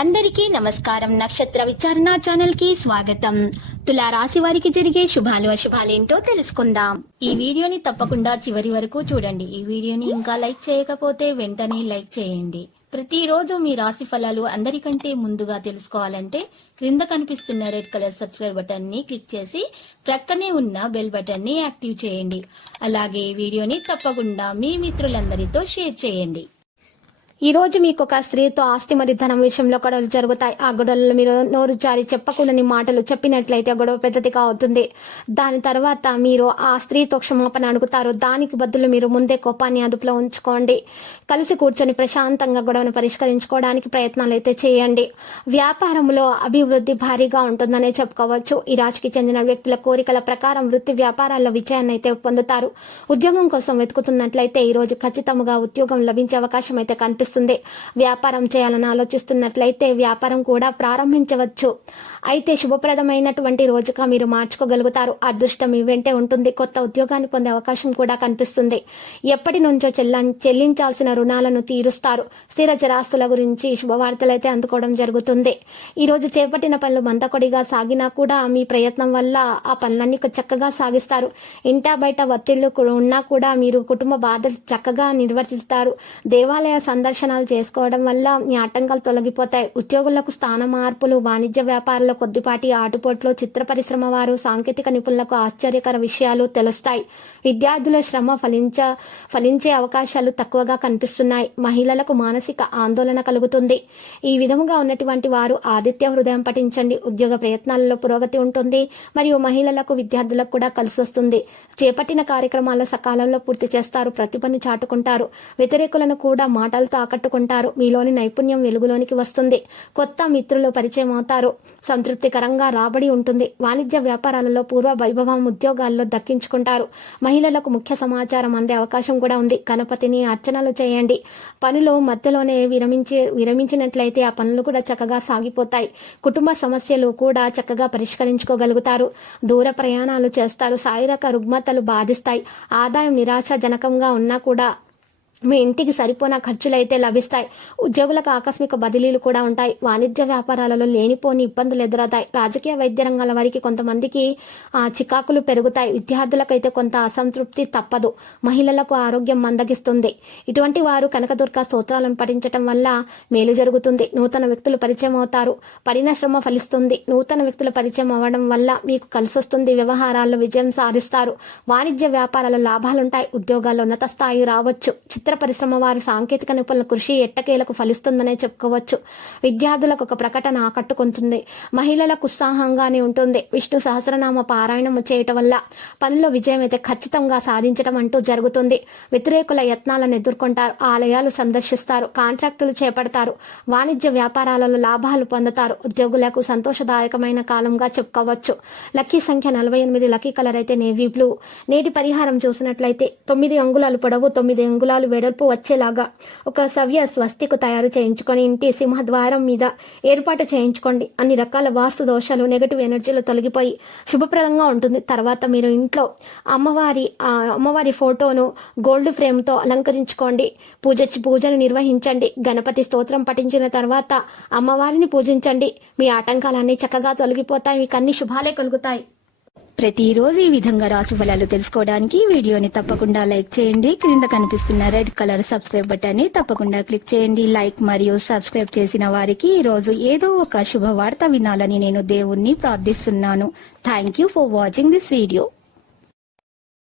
అందరికీ నమస్కారం. నక్షత్ర విచారణ ఛానల్ కి స్వాగతం. తులా రాశి వారికి జరిగే శుభాలు అశుభాలేంటో తెలుసుకుందాం. ఈ వీడియోని తప్పకుండా చివరి వరకు చూడండి. ఈ వీడియోని ఇంకా లైక్ చేయకపోతే వెంటనే లైక్ చేయండి. ప్రతిరోజు మీ రాశి ఫలాలు అందరికంటే ముందుగా తెలుసుకోవాలంటే క్రింద కనిపిస్తున్న రెడ్ కలర్ సబ్స్క్రైబ్ బటన్ ని క్లిక్ చేసి ప్రక్కనే ఉన్న బెల్ బటన్ ని యాక్టివ్ చేయండి. అలాగే ఈ వీడియోని తప్పకుండా మీ మిత్రులందరితో షేర్ చేయండి. ఈ రోజు మీకు ఒక స్త్రీతో ఆస్తి మరియు ధనం విషయంలో గొడవలు జరుగుతాయి. ఆ గొడవలలో మీరు నోరు జారి చెప్పకూడని మాటలు చెప్పినట్లయితే గొడవ పెద్దదిగా అవుతుంది. దాని తర్వాత మీరు ఆ స్త్రీతో క్షమాపణ అడుగుతారు. దానికి బదులు మీరు ముందే కోపాన్ని అదుపులో ఉంచుకోండి. కలిసి కూర్చొని ప్రశాంతంగా గొడవను పరిష్కరించుకోవడానికి ప్రయత్నాలు అయితే చేయండి. వ్యాపారంలో అభివృద్ధి భారీగా ఉంటుందనే చెప్పుకోవచ్చు. ఈ రాశికి చెందిన వ్యక్తుల కోరికల ప్రకారం వృత్తి వ్యాపారాల్లో విజయాన్ని అయితే పొందుతారు. ఉద్యోగం కోసం వెతుకుతున్నట్లయితే ఈ రోజు ఖచ్చితంగా ఉద్యోగం లభించే అవకాశం అయితే కనిపిస్తుంది. వ్యాపారం చేయాలని ఆలోచిస్తున్నట్లయితే వ్యాపారం కూడా ప్రారంభించవచ్చు. అయితే శుభప్రదమైనటువంటి రోజుగా మీరు మార్చుకోగలుగుతారు. అదృష్టం మీ వెంటే ఉంటుంది. కొత్త ఉద్యోగాన్ని పొందే అవకాశం కూడా కనిపిస్తుంది. ఎప్పటి నుంచో చెల్లించాల్సిన రుణాలను తీరుస్తారు. స్థిర చరాస్తుల గురించి శుభవార్తలు అయితే అందుకోవడం జరుగుతుంది. ఈ రోజు చేపట్టిన పనులు మందకొడిగా సాగినా కూడా మీ ప్రయత్నం వల్ల ఆ పనులన్నీ చక్కగా సాగిస్తారు. ఇంటా బయట ఒత్తిళ్లు ఉన్నా కూడా మీరు కుటుంబ బాధలు చక్కగా నిర్వర్తిస్తారు. దేవాలయ సందర్శనాలు చేసుకోవడం వల్ల మీ ఆటంకాలు తొలగిపోతాయి. ఉద్యోగులకు స్థాన మార్పులు, వాణిజ్య వ్యాపారాల్లో కొద్దిపాటి ఆటుపోట్లు, చిత్ర పరిశ్రమ వారు, సాంకేతిక నిపుణులకు ఆశ్చర్యకర విషయాలు తెలుస్తాయి. విద్యార్థుల శ్రమ ఫలించే అవకాశాలు తక్కువగా కనిపిస్తున్నాయి. మహిళలకు మానసిక ఆందోళన కలుగుతుంది. ఈ విధముగా ఉన్నటువంటి వారు ఆదిత్య హృదయం పఠించండి. ఉద్యోగ ప్రయత్నాలలో పురోగతి ఉంటుంది మరియు మహిళలకు విద్యార్థులకు కూడా కలిసి వస్తుంది. చేపట్టిన కార్యక్రమాల సకాలంలో పూర్తి చేస్తారు. ప్రతిభను చాటుకుంటారు. వ్యతిరేకులను కూడా మాటలతో ఆకట్టుకుంటారు. మీలోని నైపుణ్యం వెలుగులోనికి వస్తుంది. కొత్త మిత్రులు పరిచయం అవుతారు. సంతృప్తికరంగా రాబడి ఉంటుంది. వాణిజ్య వ్యాపారాలలో పూర్వ వైభవం ఉద్యోగాల్లో దక్కించుకుంటారు. మహిళలకు ముఖ్య సమాచారం అందే అవకాశం కూడా ఉంది. గణపతిని అర్చనలు చేయండి. పనులు మధ్యలోనే విరమించినట్లయితే ఆ పనులు కూడా చక్కగా సాగిపోతాయి. కుటుంబ సమస్యలు కూడా చక్కగా పరిష్కరించుకోగలుగుతారు. దూర ప్రయాణాలు చేస్తారు. శారీరక రుగ్మతలు బాధిస్తాయి. ఆదాయం నిరాశాజనకంగా ఉన్నా కూడా మీ ఇంటికి సరిపోయిన ఖర్చులైతే లభిస్తాయి. ఉద్యోగులకు ఆకస్మిక బదిలీలు కూడా ఉంటాయి. వాణిజ్య వ్యాపారాలలో లేనిపోని ఇబ్బందులు ఎదురవుతాయి. రాజకీయ వైద్య రంగాల వారికి కొంతమందికి చికాకులు పెరుగుతాయి. విద్యార్థులకైతే కొంత అసంతృప్తి తప్పదు. మహిళలకు ఆరోగ్యం మందగిస్తుంది. ఇటువంటి వారు కనకదుర్గ స్తోత్రాలను పఠించడం వల్ల మేలు జరుగుతుంది. నూతన వ్యక్తులు పరిచయం అవుతారు. పడిన శ్రమ ఫలిస్తుంది. నూతన వ్యక్తులు పరిచయం అవ్వడం వల్ల మీకు కలిసొస్తుంది. వ్యవహారాల్లో విజయం సాధిస్తారు. వాణిజ్య వ్యాపారాల లాభాలుంటాయి. ఉద్యోగాల్లో ఉన్నత స్థాయి రావచ్చు. చిత్ర పరిశ్రమ వారు సాంకేతిక నిపుణుల కృషి ఎట్టకేలకు ఫలిస్తుందనే చెప్పుకోవచ్చు. విద్యార్థులకు ఒక ప్రకటన ఆకట్టుకుంటుంది. మహిళలకు ఉత్సాహంగానే ఉంటుంది. విష్ణు సహస్రనామ పారాయణం చేయటం వల్ల పనుల్లో విజయం అయితే ఖచ్చితంగా సాధించడం అంటూ జరుగుతుంది. వ్యతిరేకుల యత్నాలను ఎదుర్కొంటారు. ఆలయాలు సందర్శిస్తారు. కాంట్రాక్టులు చేపడతారు. వాణిజ్య వ్యాపారాలలో లాభాలు పొందుతారు. ఉద్యోగులకు సంతోషదాయకమైన కాలంగా చెప్పుకోవచ్చు. లక్కీ సంఖ్య 48. లక్కీ కలర్ అయితే నేవీ బ్లూ. నేటి పరిహారం చూసినట్లయితే 9 అంగుళాలు పొడవు, 9 అంగుళాలు వెడల్పు వచ్చేలాగా ఒక సవ్య స్వస్తికు తయారు చేయించుకొని ఇంటి సింహద్వారం మీద ఏర్పాటు చేయించుకోండి. అన్ని రకాల వాస్తు దోషాలు, నెగటివ్ ఎనర్జీలు తొలగిపోయి శుభప్రదంగా ఉంటుంది. తర్వాత మీరు ఇంట్లో అమ్మవారి ఫోటోను గోల్డ్ ఫ్రేమ్తో అలంకరించుకోండి. పూజను నిర్వహించండి. గణపతి స్తోత్రం పఠించిన తర్వాత అమ్మవారిని పూజించండి. మీ ఆటంకాలన్నీ చక్కగా తొలగిపోతాయి. మీకు అన్ని శుభాలే కలుగుతాయి. ప్రతిరోజు ఈ విధంగా రాశి ఫలాలు తెలుసుకోవడానికి వీడియోని తప్పకుండా లైక్ చేయండి. క్రింద కనిపిస్తున్న రెడ్ కలర్ సబ్స్క్రైబ్ బటన్ ని తప్పకుండా క్లిక్ చేయండి. లైక్ మరియు సబ్స్క్రైబ్ చేసిన వారికి ఈ రోజు ఏదో ఒక శుభవార్త వినాలని నేను దేవుణ్ణి ప్రార్థిస్తున్నాను. Thank you for watching this video.